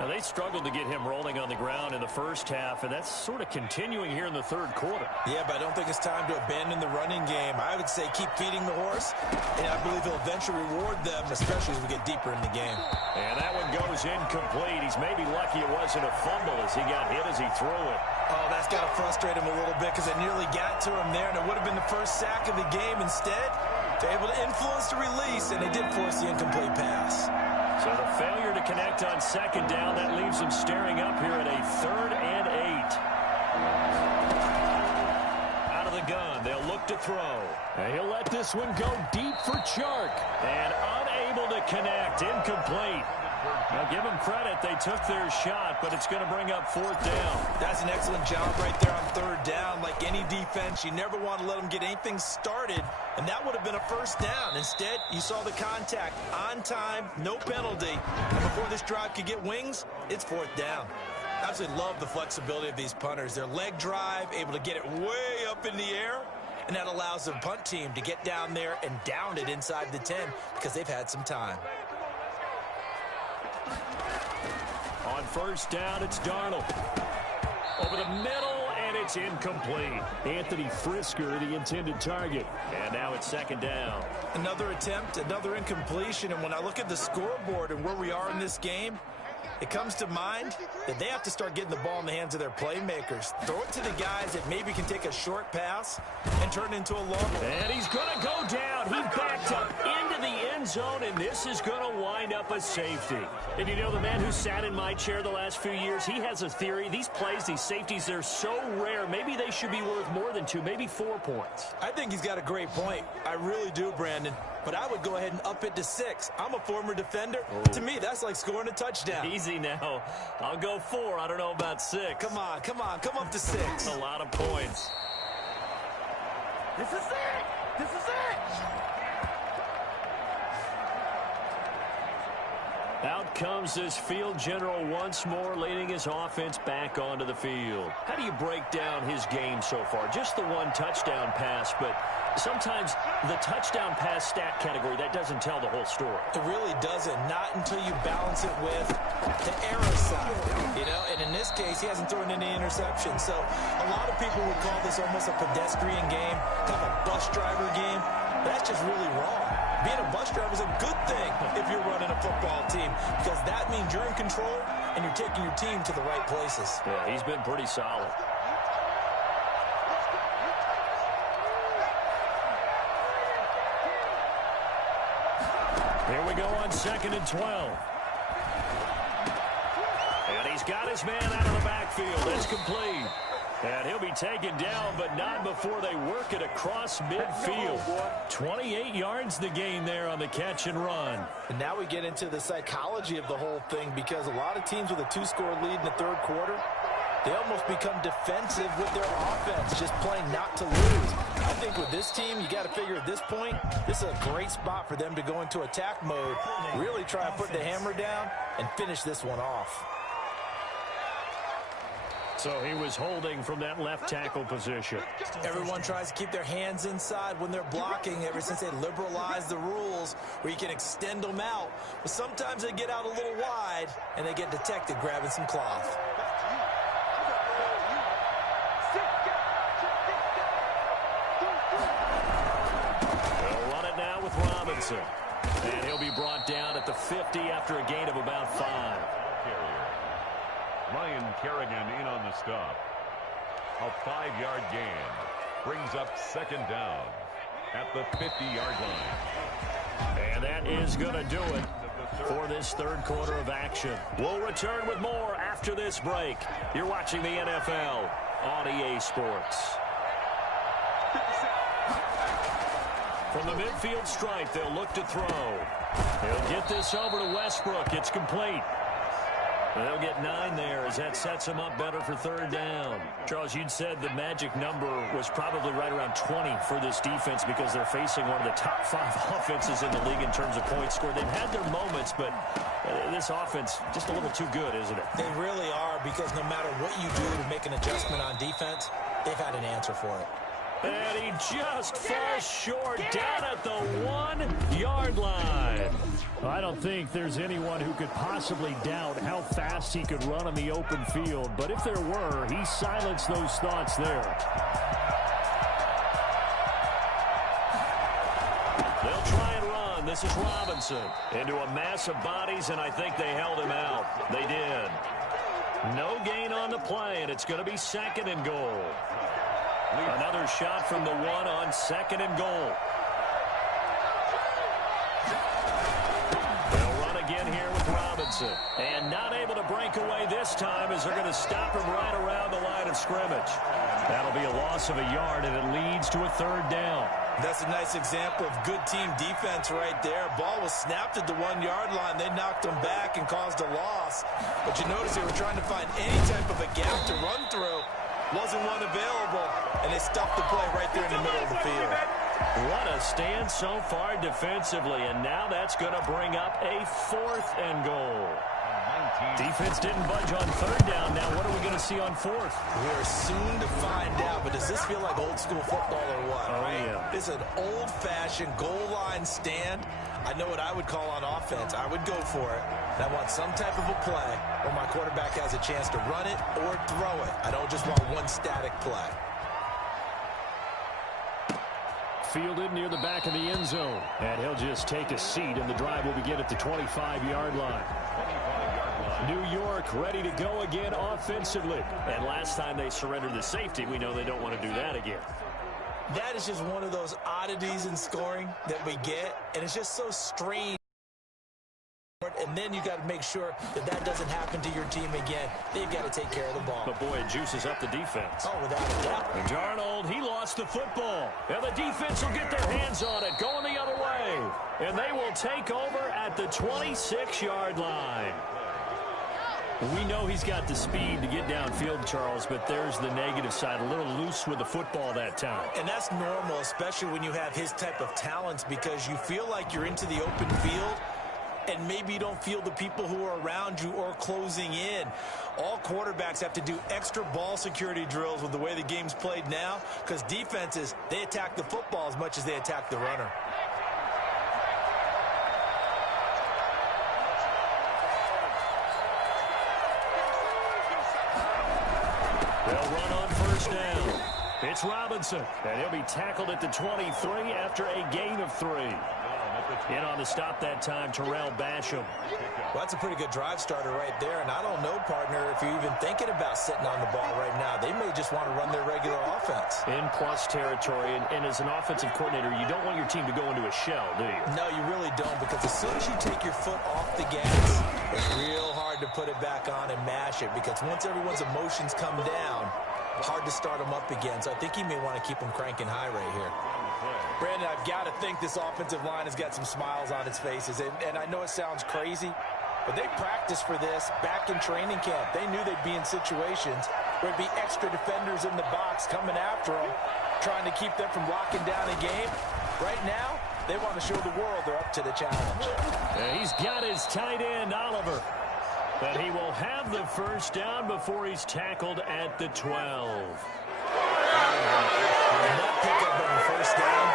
Now, they struggled to get him rolling on the ground in the first half, and that's sort of continuing here in the third quarter. Yeah, but I don't think it's time to abandon the running game. I would say keep feeding the horse, and I believe he'll eventually reward them, especially as we get deeper in the game. And that one goes incomplete. He's maybe lucky it wasn't a fumble as he got hit as he threw it. Oh, that's got to frustrate him a little bit because it nearly got to him there, and it would have been the first sack of the game. Instead, they're able to influence the release, and they did force the incomplete pass. So the failure to connect on second down, that leaves them staring up here at a 3rd and 8. Out of the gun, they'll look to throw. And he'll let this one go deep for Chark. And unable to connect, incomplete. Now, give them credit. They took their shot, but it's going to bring up 4th down. That's an excellent job right there on 3rd down. Like any defense, you never want to let them get anything started, and that would have been a 1st down. Instead, you saw the contact on time, no penalty. And before this drive could get wings, it's 4th down. I absolutely love the flexibility of these punters. Their leg drive, able to get it way up in the air, and that allows the punt team to get down there and down it inside the 10 because they've had some time. On 1st down, it's Darnold. Over the middle, and it's incomplete. Anthony Frisker, the intended target. And now it's 2nd down. Another attempt, another incompletion, and when I look at the scoreboard and where we are in this game, it comes to mind that they have to start getting the ball in the hands of their playmakers. Throw it to the guys that maybe can take a short pass and turn it into a long one. And he's going to go down. He backed up into the end zone, and this is going to wind up a safety. And you know, the man who sat in my chair the last few years, he has a theory. These plays, these safeties, they're so rare. Maybe they should be worth more than 2, maybe 4 points. I think he's got a great point. I really do, Brandon. But I would go ahead and up it to 6. I'm a former defender. Oh. To me, that's like scoring a touchdown. Easy now. I'll go 4. I don't know about 6. Come on. Come up to 6. A lot of points. This is it. This is it. Out comes this field general once more, leading his offense back onto the field. How do you break down his game so far? Just the 1 touchdown pass, but sometimes the touchdown pass stat category, that doesn't tell the whole story. It really doesn't, not until you balance it with the error side, you know, and in this case, he hasn't thrown any interceptions. So a lot of people would call this almost a pedestrian game, kind of a bus driver game. That's just really wrong. Being a bus driver is a good thing if you're running a football team because that means you're in control and you're taking your team to the right places. Yeah, he's been pretty solid. Here we go on 2nd and 12. And he's got his man out of the backfield. That's complete. And he'll be taken down, but not before they work it across midfield. 28 yards the gain there on the catch and run. And now we get into the psychology of the whole thing because a lot of teams with a 2-score lead in the 3rd quarter, they almost become defensive with their offense, just playing not to lose. I think with this team, you got to figure at this point, this is a great spot for them to go into attack mode, really try and put the hammer down and finish this one off. So he was holding from that left tackle position. Everyone tries to keep their hands inside when they're blocking ever since they liberalized the rules where you can extend them out. But sometimes they get out a little wide and they get detected grabbing some cloth. They'll run it now with Robinson. And he'll be brought down at the 50 after a gain of about 5. Ryan Kerrigan in on the stop. A 5-yard gain brings up 2nd down at the 50-yard line. And that is going to do it for this 3rd quarter of action. We'll return with more after this break. You're watching the NFL on EA Sports. From the midfield stripe, they'll look to throw. He'll get this over to Westbrook. It's complete. They'll get 9 there as that sets them up better for 3rd down. Charles, you'd said the magic number was probably right around 20 for this defense because they're facing one of the top 5 offenses in the league in terms of points scored. They've had their moments, but this offense just a little too good, isn't it? They really are because no matter what you do to make an adjustment on defense, they've had an answer for it. And he just falls short down at the 1-yard line. I don't think there's anyone who could possibly doubt how fast he could run on the open field. But if there were, he silenced those thoughts there. They'll try and run. This is Robinson into a mass of bodies, and I think they held him out. They did. No gain on the play, and it's going to be 2nd and goal. Another shot from the 1 on 2nd and goal. They'll run again here with Robinson. And not able to break away this time as they're going to stop him right around the line of scrimmage. That'll be a loss of a yard, and it leads to a 3rd down. That's a nice example of good team defense right there. Ball was snapped at the 1-yard line. They knocked him back and caused a loss. But you notice they were trying to find any type of a gap to run through. Wasn't one available, and they stopped the play right there in the middle of the field. What a stand so far defensively, and now that's going to bring up a 4th and goal. Defense didn't budge on 3rd down. Now what are we going to see on 4th? We're soon to find out, but does this feel like old school football or what? Oh, yeah. It's an old-fashioned goal line stand. I know what I would call on offense. I would go for it. And I want some type of a play where my quarterback has a chance to run it or throw it. I don't just want one static play. Fielded near the back of the end zone. And he'll just take a seat, and the drive will begin at the 25-yard line. New York ready to go again offensively. And last time they surrendered the safety, we know they don't want to do that again. That is just one of those oddities in scoring that we get, and it's just so strange. And then you got to make sure that that doesn't happen to your team again. They've got to take care of the ball. But, boy, it juices up the defense. Oh, without a doubt. And Darnold, he lost the football. And the defense will get their hands on it, going the other way. And they will take over at the 26-yard line. We know he's got the speed to get downfield, Charles, but there's the negative side. A little loose with the football that time. And that's normal, especially when you have his type of talents, because you feel like you're into the open field, and maybe you don't feel the people who are around you or closing in. All quarterbacks have to do extra ball security drills with the way the game's played now, because defenses, they attack the football as much as they attack the runner. They'll run on 1st down. It's Robinson, and he'll be tackled at the 23 after a gain of 3. In on the stop that time, Terrell Basham. Well, that's a pretty good drive starter right there, and I don't know, partner, if you're even thinking about sitting on the ball right now. They may just want to run their regular offense. In plus territory, and as an offensive coordinator, you don't want your team to go into a shell, do you? No, you really don't, because as soon as you take your foot off the gas, it's real hard to put it back on and mash it, because once everyone's emotions come down, hard to start them up again. So I think he may want to keep them cranking high right here. Brandon, I've got to think this offensive line has got some smiles on its faces. And I know it sounds crazy, but they practiced for this back in training camp. They knew they'd be in situations where there'd be extra defenders in the box coming after them, trying to keep them from locking down a game. Right now, they want to show the world they're up to the challenge. And he's got his tight end, Oliver. But he will have the 1st down before he's tackled at the 12. That pickup on the 1st down,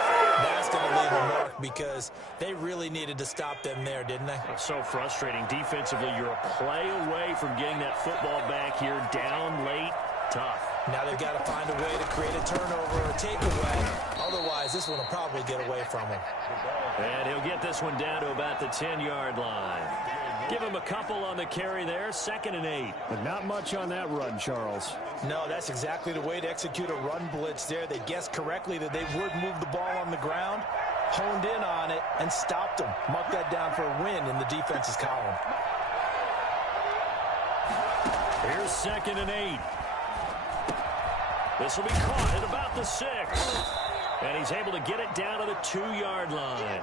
that's going to leave a mark, because they really needed to stop them there, didn't they? It's so frustrating. Defensively, you're a play away from getting that football back here, down late, tough. Now they've got to find a way to create a turnover or a takeaway. Otherwise, this one will probably get away from him. And he'll get this one down to about the 10-yard line. Give him a couple on the carry there, 2nd and 8. But not much on that run, Charles. No, that's exactly the way to execute a run blitz there. They guessed correctly that they would move the ball on the ground, honed in on it, and stopped them. Mark that down for a win in the defense's column. Here's 2nd and 8. This will be caught at about the 6. And he's able to get it down to the 2-yard line.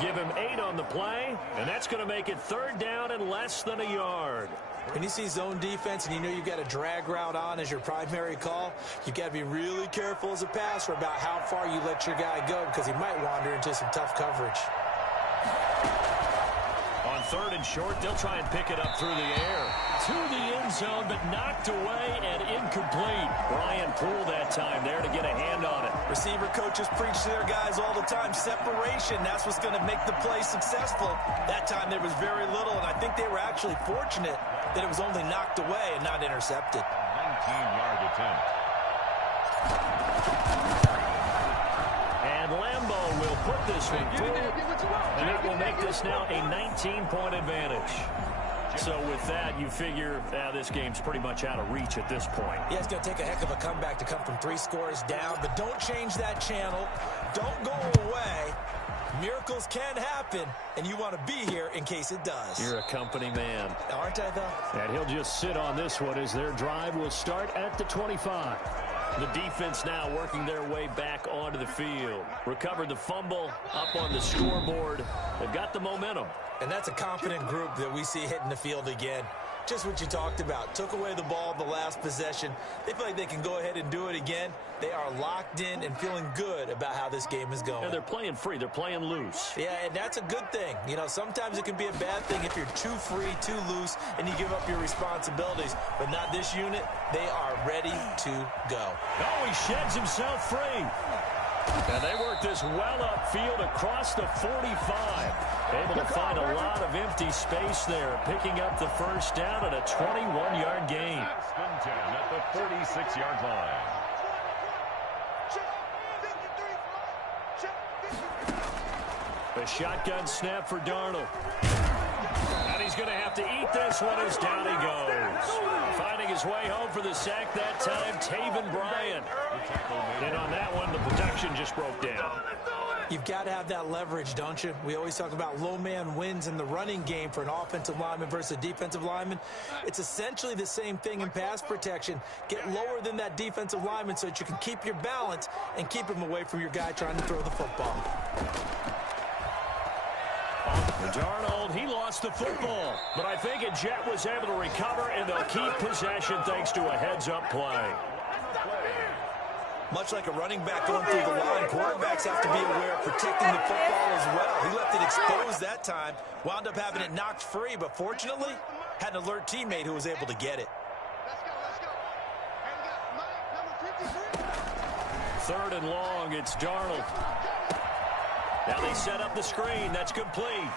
Give him 8 on the play, and that's going to make it 3rd down and less than a yard. When you see zone defense and you know you've got a drag route on as your primary call, you've got to be really careful as a passer about how far you let your guy go, because he might wander into some tough coverage. On 3rd and short. They'll try and pick it up through the air. To the end zone, but knocked away and incomplete. Brian Poole that time there to get a hand on it. Receiver coaches preach to their guys all the time. Separation, that's what's going to make the play successful. That time there was very little, and I think they were actually fortunate that it was only knocked away and not intercepted. 19-yard attempt. And Lambeau will put this one through, and that will make this now a 19-point advantage. So with that, you figure this game's pretty much out of reach at this point. Yeah, it's going to take a heck of a comeback to come from 3 scores down, but don't change that channel. Don't go away. Miracles can happen, and you want to be here in case it does. You're a company man. Aren't I, though? And he'll just sit on this one as their drive will start at the 25. The defense now working their way back onto the field. Recovered the fumble up on the scoreboard. They've got the momentum. And that's a confident group that we see hitting the field again. Just what you talked about. Took away the ball the last possession. They feel like they can go ahead and do it again. They are locked in and feeling good about how this game is going. And they're playing free. They're playing loose. Yeah, and that's a good thing. You know, sometimes it can be a bad thing if you're too free, too loose, and you give up your responsibilities. But not this unit. They are ready to go. Oh, he sheds himself free. And they work this well upfield across the 45. Able to find a lot of empty space there, picking up the first down at a 21-yard gain. First and 10 at the 46-yard line. A shotgun snap for Darnold. And he's going to have to eat this one as down he goes. Finding his way home for the sack that time, Taven Bryan. And on that one, the protection just broke down. You've got to have that leverage, don't you? We always talk about low man wins in the running game for an offensive lineman versus a defensive lineman. It's essentially the same thing in pass protection. Get lower than that defensive lineman so that you can keep your balance and keep him away from your guy trying to throw the football. Darnold, he lost the football, but I think a Jet was able to recover, and they'll keep possession thanks to a heads-up play. Much like a running back going through the line, quarterbacks have to be aware of protecting the football as well. He left it exposed that time, wound up having it knocked free, but fortunately, had an alert teammate who was able to get it. Third and long, it's Darnold. Now they set up the screen. That's complete.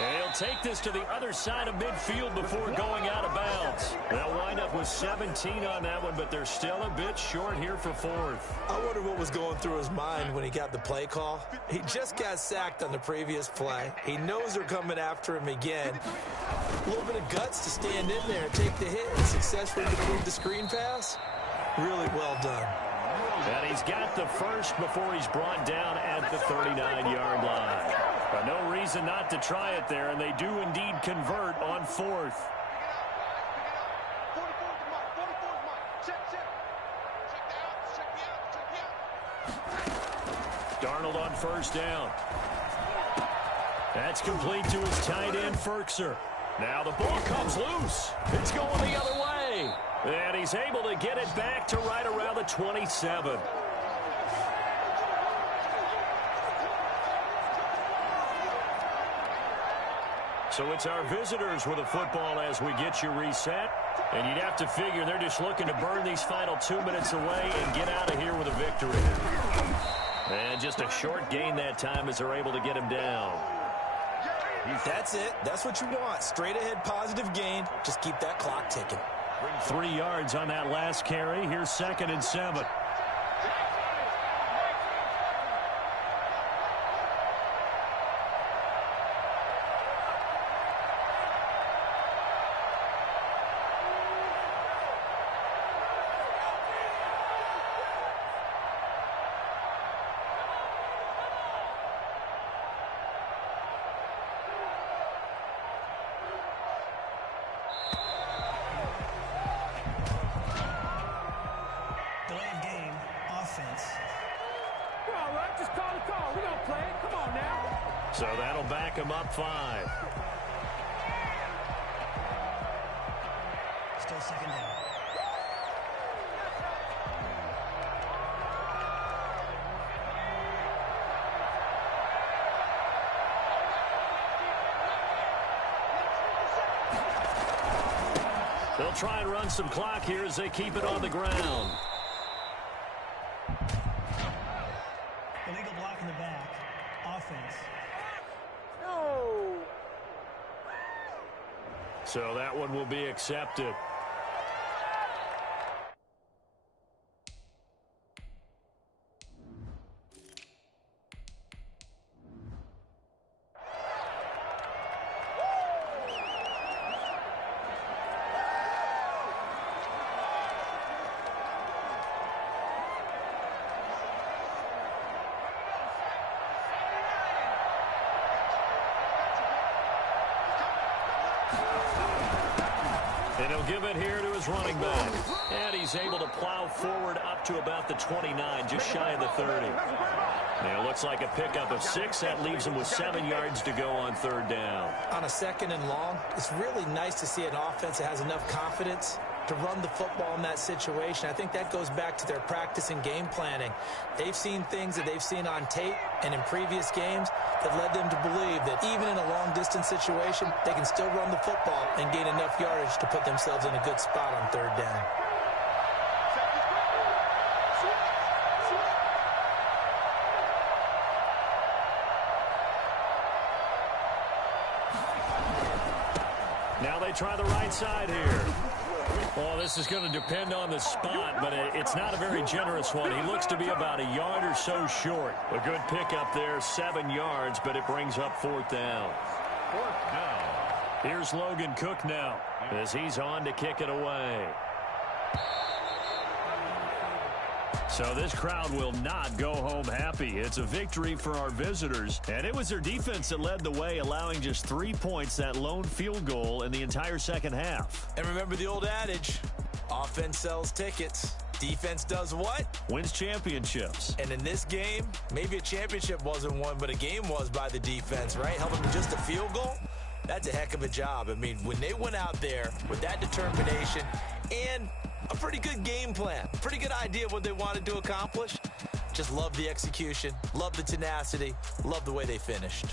And he'll take this to the other side of midfield before going out of bounds. They'll wind up with 17 on that one, but they're still a bit short here for 4th. I wonder what was going through his mind when he got the play call. He just got sacked on the previous play. He knows they're coming after him again. A little bit of guts to stand in there and take the hit and successfully complete the screen pass. Really well done. And he's got the first before he's brought down at the 39-yard line. But no reason not to try it there, and they do indeed convert on 4th. Darnold on first down. That's complete to his tight end, Ferkser. Now the ball comes loose. It's going the other way. And he's able to get it back to right around the 27. So it's our visitors with a football as we get you reset. And you'd have to figure they're just looking to burn these final 2 minutes away and get out of here with a victory. And just a short gain that time as they're able to get him down. That's it. That's what you want. Straight ahead positive gain. Just keep that clock ticking. 3 yards on that last carry. Here's 2nd and 7. So that'll back him up 5. Still 2nd down. They'll try and run some clock here as they keep it on the ground. Illegal block in the back. Offense. No. So that one will be accepted. And he'll give it here to his running back. And he's able to plow forward up to about the 29, just shy of the 30. Now, it looks like a pickup of 6. That leaves him with 7 yards to go on third down. On a second and long, it's really nice to see an offense that has enough confidence to run the football in that situation. I think that goes back to their practice and game planning. They've seen things that they've seen on tape and in previous games that led them to believe that even in a long-distance situation, they can still run the football and gain enough yardage to put themselves in a good spot on third down. Now they try the right side here. Well, this is going to depend on the spot, but it's not a very generous one. He looks to be about a yard or so short. A good pickup there, 7 yards, but it brings up fourth down. Fourth down. Here's Logan Cook now as he's on to kick it away. So this crowd will not go home happy. It's a victory for our visitors. And it was their defense that led the way, allowing just 3 points, that lone field goal in the entire second half. And remember the old adage, offense sells tickets. Defense does what? Wins championships. And in this game, maybe a championship wasn't won, but a game was by the defense, right? Helping them just a field goal? That's a heck of a job. I mean, when they went out there with that determination and a pretty good game plan, pretty good idea of what they wanted to accomplish, just love the execution, love the tenacity, love the way they finished.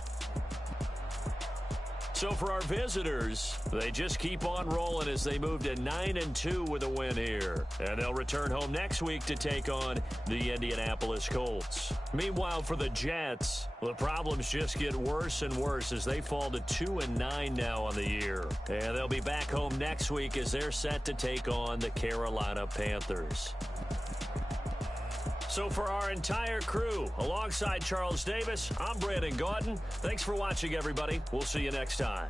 So for our visitors, they just keep on rolling as they move to 9-2 with a win here. And they'll return home next week to take on the Indianapolis Colts. Meanwhile, for the Jets, the problems just get worse and worse as they fall to 2-9 now on the year. And they'll be back home next week as they're set to take on the Carolina Panthers. So for our entire crew, alongside Charles Davis, I'm Brandon Gaudin. Thanks for watching, everybody. We'll see you next time.